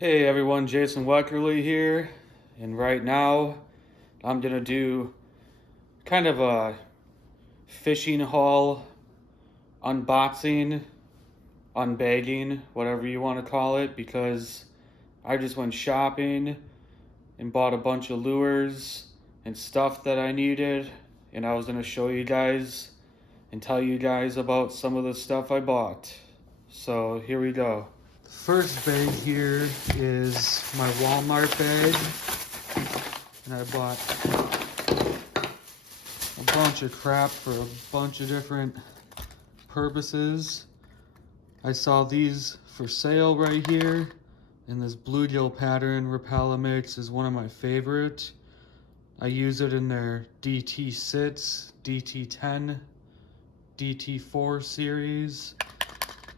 Hey everyone, Jason Weckerle here, and right now I'm gonna do kind of a fishing haul, unboxing, unbagging, whatever you want to call it, because I just went shopping and bought a bunch of lures and stuff that I needed, and I was gonna show you guys and tell you guys about some of the stuff I bought. So here we go. The first bag here is my Walmart bag, and I bought a bunch of crap for a bunch of different purposes. I saw these for sale right here, and this bluegill pattern Repellomix is one of my favorite. I use it in their DT6, DT10, DT4 series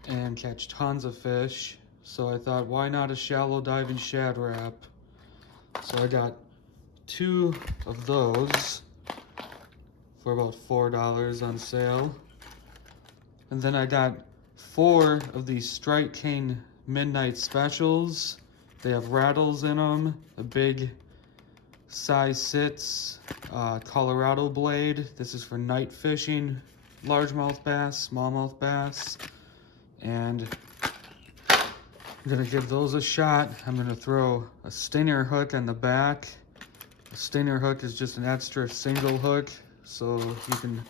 and catch tons of fish. So I thought, why not a shallow diving shad wrap? So I got 2 of those for about $4 on sale. And then I got 4 of these Strike King Midnight Specials. They have rattles in them, a big size 6 Colorado blade. This is for night fishing, largemouth bass, smallmouth bass. And I'm gonna give those a shot. I'm gonna throw a stinger hook on the back. A stinger hook is just an extra single hook, so you can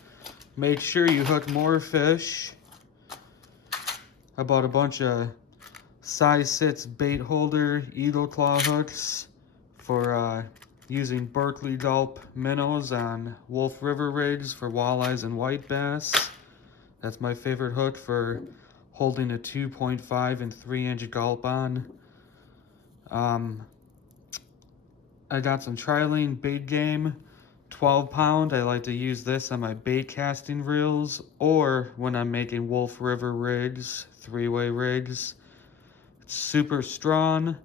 make sure you hook more fish. I bought a bunch of size 6 bait holder eagle claw hooks for using Berkeley Gulp minnows on Wolf River rigs for walleyes and white bass. That's my favorite hook for holding a 2.5 and 3-inch gulp on. I got some trilene bait game, 12 pound. I like to use this on my bait casting reels or when I'm making Wolf River rigs, 3-way rigs. It's super strong.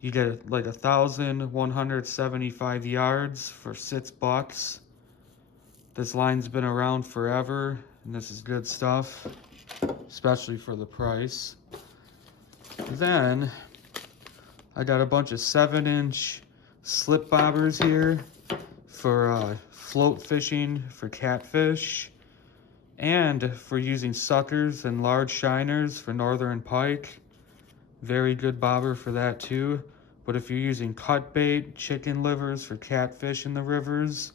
You get like 1,175 yards for $6. This line's been around forever, and this is good stuff, especially for the price. Then I got a bunch of 7-inch slip bobbers here for float fishing for catfish and for using suckers and large shiners for northern pike. Very good bobber for that too. But if you're using cut bait, chicken livers for catfish in the rivers,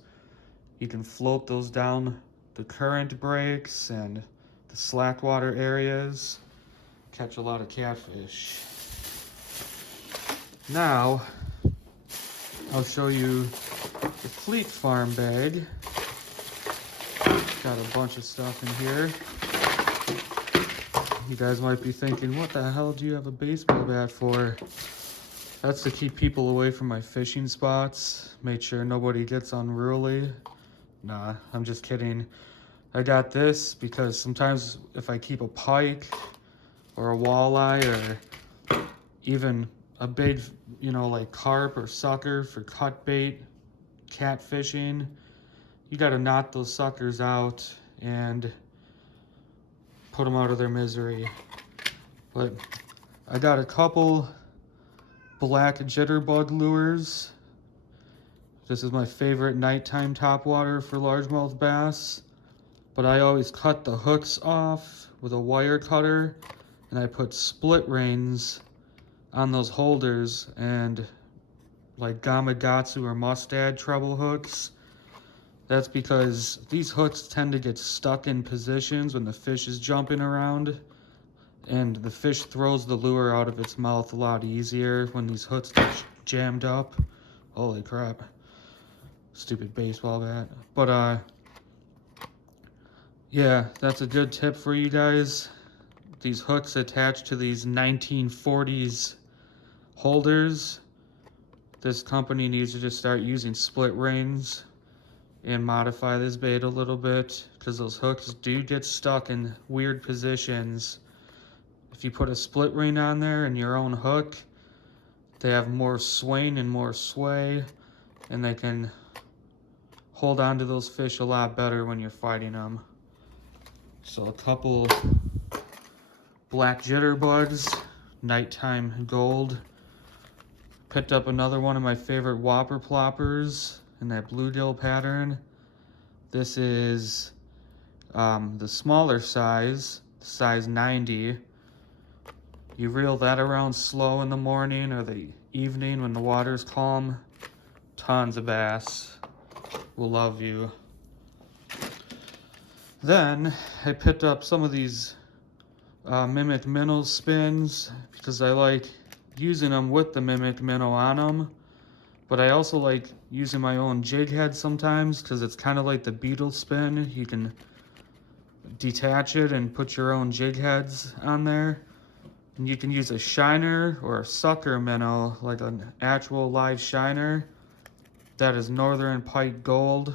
you can float those down the current breaks and the slack water areas, catch a lot of catfish. Now, I'll show you the Fleet Farm bag. Got a bunch of stuff in here. You guys might be thinking, what the hell do you have a baseball bat for? That's to keep people away from my fishing spots, make sure nobody gets unruly. Nah, I'm just kidding. I got this because sometimes if I keep a pike or a walleye or even a big, like carp or sucker for cut bait, catfishing, you gotta knock those suckers out and put them out of their misery. But I got a couple black jitterbug lures. This is my favorite nighttime topwater for largemouth bass. But I always cut the hooks off with a wire cutter, and I put split reins on those holders and like Gamakatsu or Mustad treble hooks. That's because these hooks tend to get stuck in positions when the fish is jumping around, and the fish throws the lure out of its mouth a lot easier when these hooks get jammed up. Holy crap. Stupid baseball bat. But yeah, that's a good tip for you guys. These hooks attach to these 1940s holders. This company needs to just start using split reins and modify this bait a little bit, because those hooks do get stuck in weird positions. If you put a split ring on there and your own hook, they have more swing and more sway, and they can hold on to those fish a lot better when you're fighting them. So a couple black jitterbugs, nighttime gold. Picked up another one of my favorite Whopper ploppers in that bluegill pattern. This is the smaller size, size 90. You reel that around slow in the morning or the evening when the water's calm. Tons of bass will love you. Then I picked up some of these mimic minnow spins because I like using them with the mimic minnow on them. But I also like using my own jig head sometimes because it's kind of like the beetle spin. You can detach it and put your own jig heads on there. And you can use a shiner or a sucker minnow, like an actual live shiner. That is Northern Pike Gold.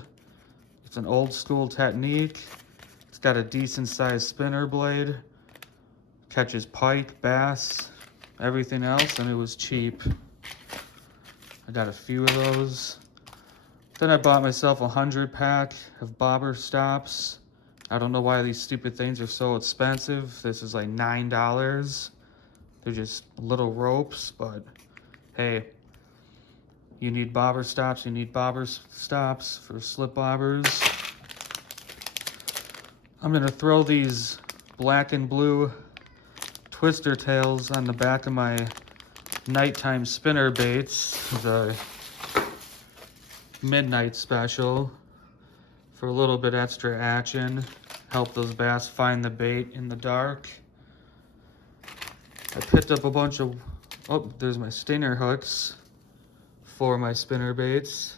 It's an old school technique. It's got a decent sized spinner blade. Catches pike, bass, everything else, and it was cheap. I got a few of those. Then I bought myself a 100-pack of bobber stops. I don't know why these stupid things are so expensive. This is like $9. They're just little ropes, but hey, you need bobber stops, you need bobber stops for slip bobbers. I'm gonna throw these black and blue twister tails on the back of my nighttime spinner baits, the midnight special, for a little bit extra action. Help those bass find the bait in the dark. I picked up a bunch of, oh, there's my stinger hooks for my spinner baits.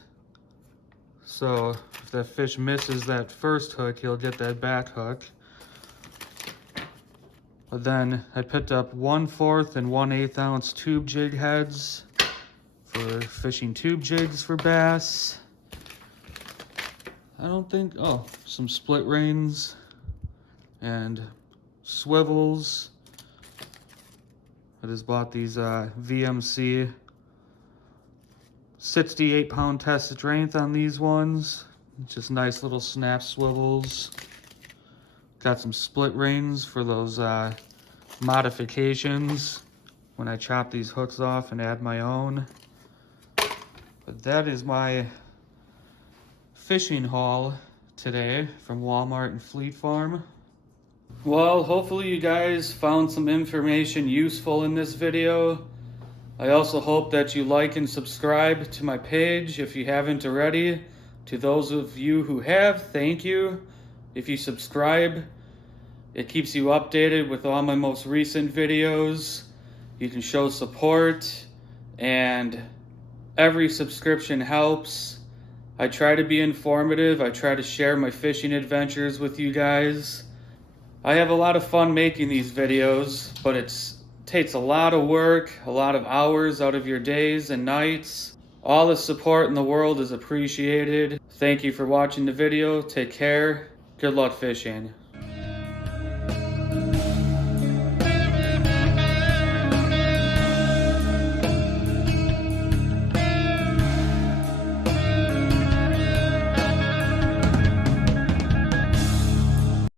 So if that fish misses that first hook, he'll get that back hook. But then I picked up 1/4 and 1/8 ounce tube jig heads for fishing tube jigs for bass. I don't think, oh, some split reins and swivels. I just bought these VMC 68-pound test strength on these ones. Just nice little snap swivels. Got some split reins for those modifications when I chop these hooks off and add my own. But that is my fishing haul today from Walmart and Fleet Farm. Well, hopefully you guys found some information useful in this video. I also hope that you like and subscribe to my page if you haven't already. To those of you who have, thank you. If you subscribe, it keeps you updated with all my most recent videos. You can show support, and every subscription helps. I try to be informative. I try to share my fishing adventures with you guys. I have a lot of fun making these videos, but it takes a lot of work, a lot of hours out of your days and nights. All the support in the world is appreciated. Thank you for watching the video. Take care. Good luck fishing.